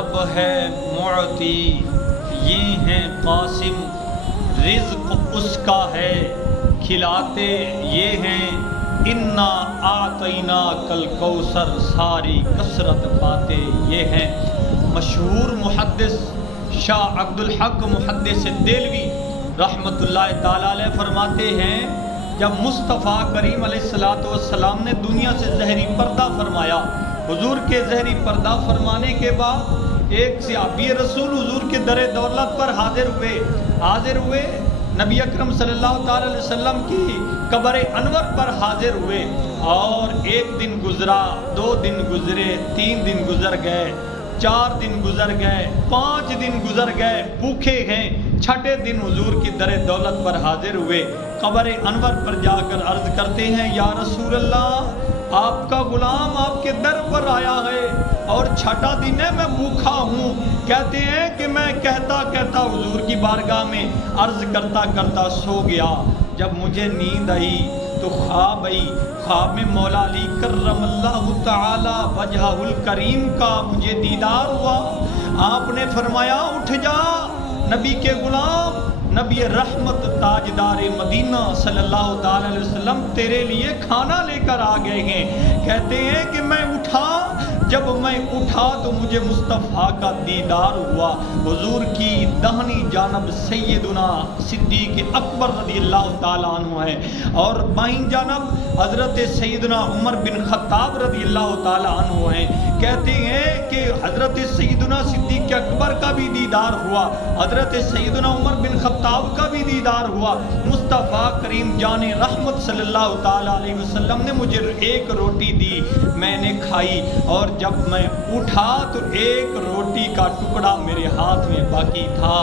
اب ہے معطی یہ ہیں قاسم، رزق اس کا ہے کھلاتے یہ ہیں، انا آتینا کل کوثر، ساری کثرت پاتے یہ ہیں۔ مشہور محدث شاہ عبد الحق محدث دہلوی رحمۃ اللہ تعالیٰ علیہ فرماتے ہیں، جب مصطفیٰ کریم علیہ السلام نے دنیا سے ظہری پردہ فرمایا، حضور کے ظہری پردہ فرمانے کے بعد ایک صحابی رسول حضور کے در دولت پر حاضر ہوئے، نبی اکرم صلی اللہ تعالی علیہ وسلم کی قبر انور پر حاضر ہوئے، اور ایک دن گزرا، 2 دن گزرے، 3 دن گزر گئے، 4 دن گزر گئے، 5 دن گزر گئے، بھوکے ہیں، 6 دن حضور کی در دولت پر حاضر ہوئے، قبر انور پر جا کر عرض کرتے ہیں، یا رسول اللہ آپ کا غلام آپ کے در پر آیا ہے اور 6 دن ہے میں بھوکا ہوں۔ کہتے ہیں کہ میں کہتا حضور کی بارگاہ میں عرض کرتا سو گیا، جب مجھے نیند آئی تو خواب آئی، خواب میں مولا علی کرم اللہ تعالی وجہہ الکریم کا مجھے دیدار ہوا۔ آپ نے فرمایا اٹھ جا نبی کے غلام، نبی رحمت تاجدار مدینہ صلی اللہ تعالی علیہ وسلم تیرے لیے کھانا لے کر آ گئے ہیں۔ کہتے ہیں کہ میں اٹھا، جب میں اٹھا تو مجھے مصطفیٰ کا دیدار ہوا، حضور کی داہنی جانب سیدنا صدیق اکبر رضی اللہ تعالیٰ عنہ ہے، اور بائیں جانب حضرت سیدنا عمر بن خطاب رضی اللہ تعالیٰ عنہ ہیں۔ کہتے ہیں کہ حضرت سیدنا صدیق اکبر کا بھی دیدار ہوا، حضرت سیدنا عمر بن خطاب کا بھی دیدار ہوا۔ مصطفیٰ کریم جان رحمت صلی اللہ تعالیٰ علیہ وسلم نے مجھے ایک روٹی دی، میں نے کھائی، اور جب میں اٹھا تو ایک روٹی کا ٹکڑا میرے ہاتھ میں باقی تھا۔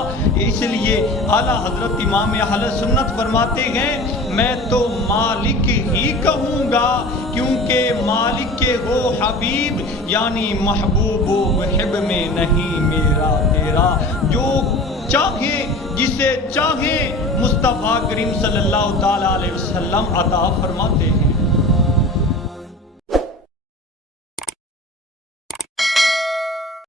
اس لیے اعلیٰ حضرت امام اہل سنت فرماتے ہیں، میں تو مالک ہی کہوں گا، کیونکہ مالک کے ہو حبیب، یعنی محبوب و محب میں نہیں میرا تیرا۔ جو چاہے جسے چاہے مصطفیٰ کریم صلی اللہ تعالیٰ علیہ وسلم عطا فرماتے ہیں۔